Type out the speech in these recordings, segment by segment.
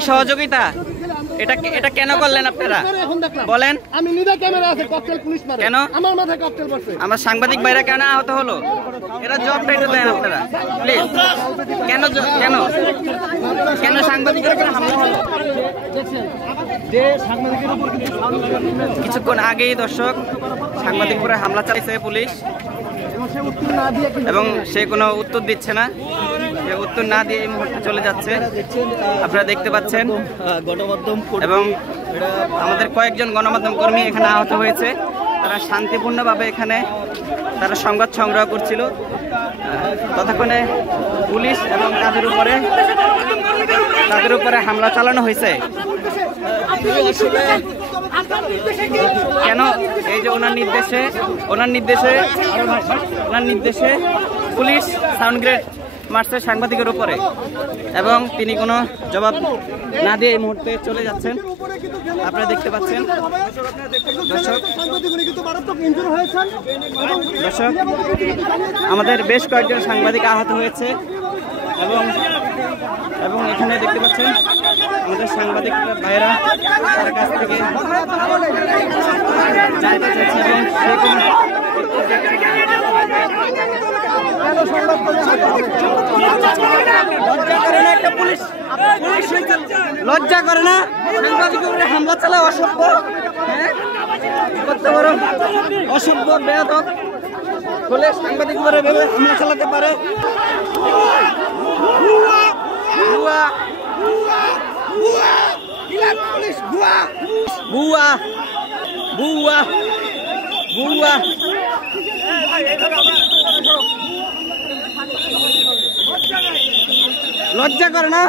কি সহযোগিতা? এটা কেন করলেন আপনারা বলেন? আমি নিজে ক্যামেরা আছে, ককটেল পুলিশ মারে কেন? আমার মাথায় ককটেল পড়ছে। আমার সাংবাদিক ভাইরা কেন আহত হলো? এরা জবটা একটু দেন আপনারা প্লিজ। কেন কেন কেন সাংবাদিকের উপরে হামলা হলো? কিছুক্ষণ আগেই দর্শক সাংবাদিকের উপরে হামলা চালিয়েছে পুলিশ এবং সে কোনো উত্তর দিচ্ছে না। সে উত্তর না দিয়ে এই মুহূর্তে চলে যাচ্ছে, আপনারা দেখতে পাচ্ছেন। এবং আমাদের কয়েকজন গণমাধ্যম কর্মী এখানে আহত হয়েছে। তারা শান্তিপূর্ণভাবে এখানে তারা সংবাদ সংগ্রহ করছিল। ততক্ষণে পুলিশ এবং তাদের উপরে হামলা চালানো হয়েছে। কেন? এই যে ওনার নির্দেশে পুলিশ সাউন্ড গ্রেড মারছে সাংবাদিকের উপরে এবং তিনি কোনো জবাব না দিয়ে এই মুহূর্তে চলে যাচ্ছেন। আপনারা দেখতে পাচ্ছেন দর্শক, আমাদের বেশ কয়েকজন সাংবাদিক আহত হয়েছে এবং এখানে দেখতে পাচ্ছেন আমাদের সাংবাদিক ভাইয়েরা তার কাছ থেকে জানতে চাইছে এবং লজ্জা করে না? সাংবাদিকের উপরে হামলা চালায় অসভ্য, করতে পারো অসভ্য বেয়াদব বলে সাংবাদিক উপরে ভেবে হামলা চালাতে পারে। লজ্জা করে না?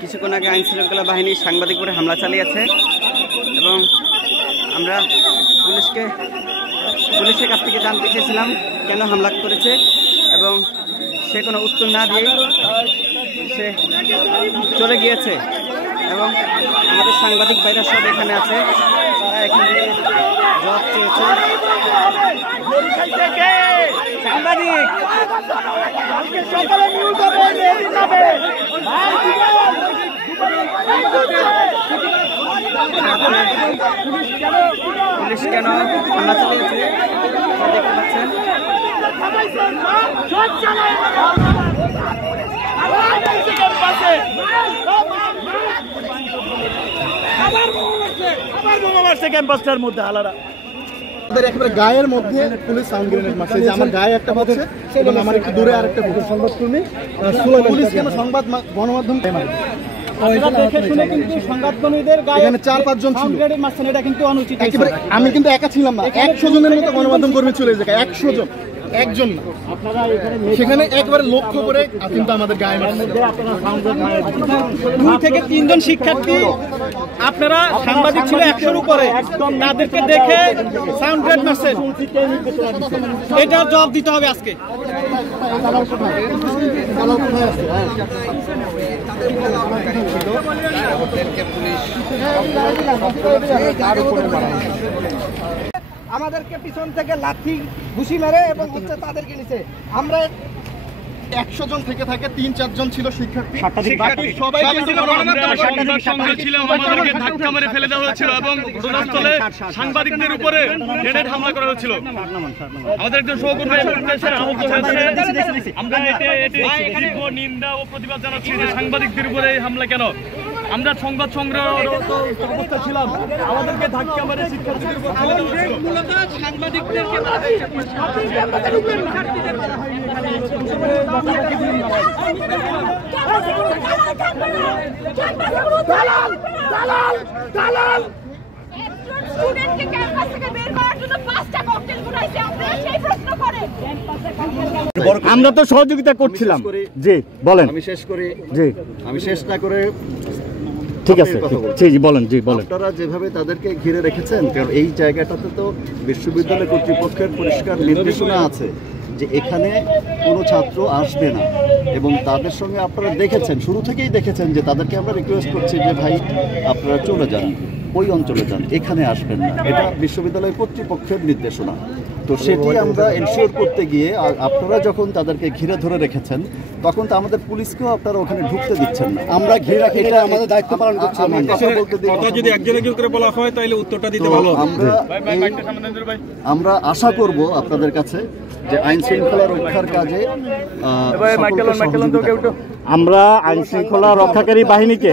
কিছুক্ষণ আগে আইনশৃঙ্খলা বাহিনী সাংবাদিক উপরে হামলা চালিয়েছে এবং আমরা পুলিশের কাছ থেকে জানতে চেয়েছিলাম কেন হামলা করেছে এবং সে কোনো উত্তর না দিয়ে সে চলে গিয়েছে। এবং আমাদের সাংবাদিক ভাইরা সব এখানে আছে, তারা এখান থেকে জবাব চেয়েছে। সাংবাদিক পুলিশ কেন হামলা চালিয়েছে দেখতে পাচ্ছেন। ক্যাম্পাসটার মধ্যে হালারা একেবারে গায়ের মধ্যে পুলিশ সাউন্ড গ্রেনেড মারছে। যে আমার গায়ে একটা পড়ছে এবং আমার একটু দূরে আরেকটা পড়ছে। সংবাদকর্মী পুলিশ কেন সংবাদ গণমাধ্যম এখানে 4-5 জন ছিল। আমি কিন্তু একা ছিলাম না, 100 জনের মতো গণমাধ্যম কর্মী চলে যায়। 100 জন, একজন না, সেখানে একবারে লক্ষ্য করে কিন্তু আমাদের গায়ে মারছে। 2 থেকে 3 জন শিক্ষার্থী, আপনারা সাংবাদিক ছিল 100-এর উপরে, তাদেরকে দেখে সাউন্ড গ্রেড মারছেন। এটা জবাব দিতে হবে আজকে। আমাদেরকে পিছন থেকে লাঠি ঘুষি মেরে এবং হচ্ছে তাদেরকে নিচে। আমরা 100 জন থেকে থাকে 3-4 জন ছিল শিক্ষার্থী, সবাই আমাদেরকে ধাক্কা মেরে ফেলে দেওয়া হয়েছিল এবং ঘটনাস্থলে সাংবাদিকদের উপরে গ্রেনেড হামলা করা হয়েছিল। আমাদের একজন সহকর্মী আহত হয়েছে। আমরা তীব্র নিন্দা ও প্রতিবাদ জানাচ্ছি যে সাংবাদিকদের উপরে হামলা কেন। আমরা সংবাদ সংগ্রহরত অবস্থা ছিলাম, আমাদেরকে ধাক্কা মেরে শিক্ষার্থীদের উপর ফেলে দেওয়া হয়েছিল। মূলত সাংবাদিকদেরকে স্টুডেন্টকে ক্যাম্পাস থেকে বের করার জন্য 5টা ককটেল ছুড়াইছে, আপনারা সেই প্রশ্ন করেন। আমরা তো সহযোগিতা করছিলাম। জি বলেন। আমি শেষ করি। জি আমি শেষ না করে ঠিক আছে, জি জি বলেন। জি বলেন। আপনারা যেভাবে তাদেরকে ঘিরে রেখেছেন, কারণ এই জায়গাটাতে তো বিশ্ববিদ্যালয় কর্তৃপক্ষের পরিষ্কার নির্দেশনা আছে যে এখানে কোনো ছাত্র আসবে না, এবং তাদের সঙ্গে আপনারা দেখেছেন, শুরু থেকেই দেখেছেন যে তাদেরকে আমরা রিকোয়েস্ট করছি যে ভাই আপনারা চলে যান, ওই অঞ্চলে যান, এখানে আসবেন না। এটা বিশ্ববিদ্যালয় কর্তৃপক্ষের নির্দেশনা। তো সেটি আমরা এনশিওর করতে গিয়ে আপনারা যখন তাদেরকে ঘিরে ধরে রেখেছেন, তখন তো আমাদের পুলিশকেও আপনারা ওখানে ঢুকতে দিচ্ছেন না। আমরা ঘিরে রাখি, এটা আমাদের দায়িত্ব পালন করছি। যদি একজন একজন করে বলা হয় তাহলে উত্তরটা দিতে ভালো। আমরা আশা করব আপনাদের কাছে যে আইন শৃঙ্খলা রক্ষার কাজে আমরা আইন শৃঙ্খলা রক্ষাকারী বাহিনীকে,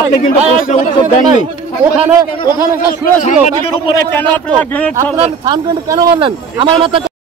আপনি কিন্তু প্রশ্নের উত্তর দেননি। ওখানে শুয়েছিল উপরে কেন আপনারা কেন বললেন আমার মাথা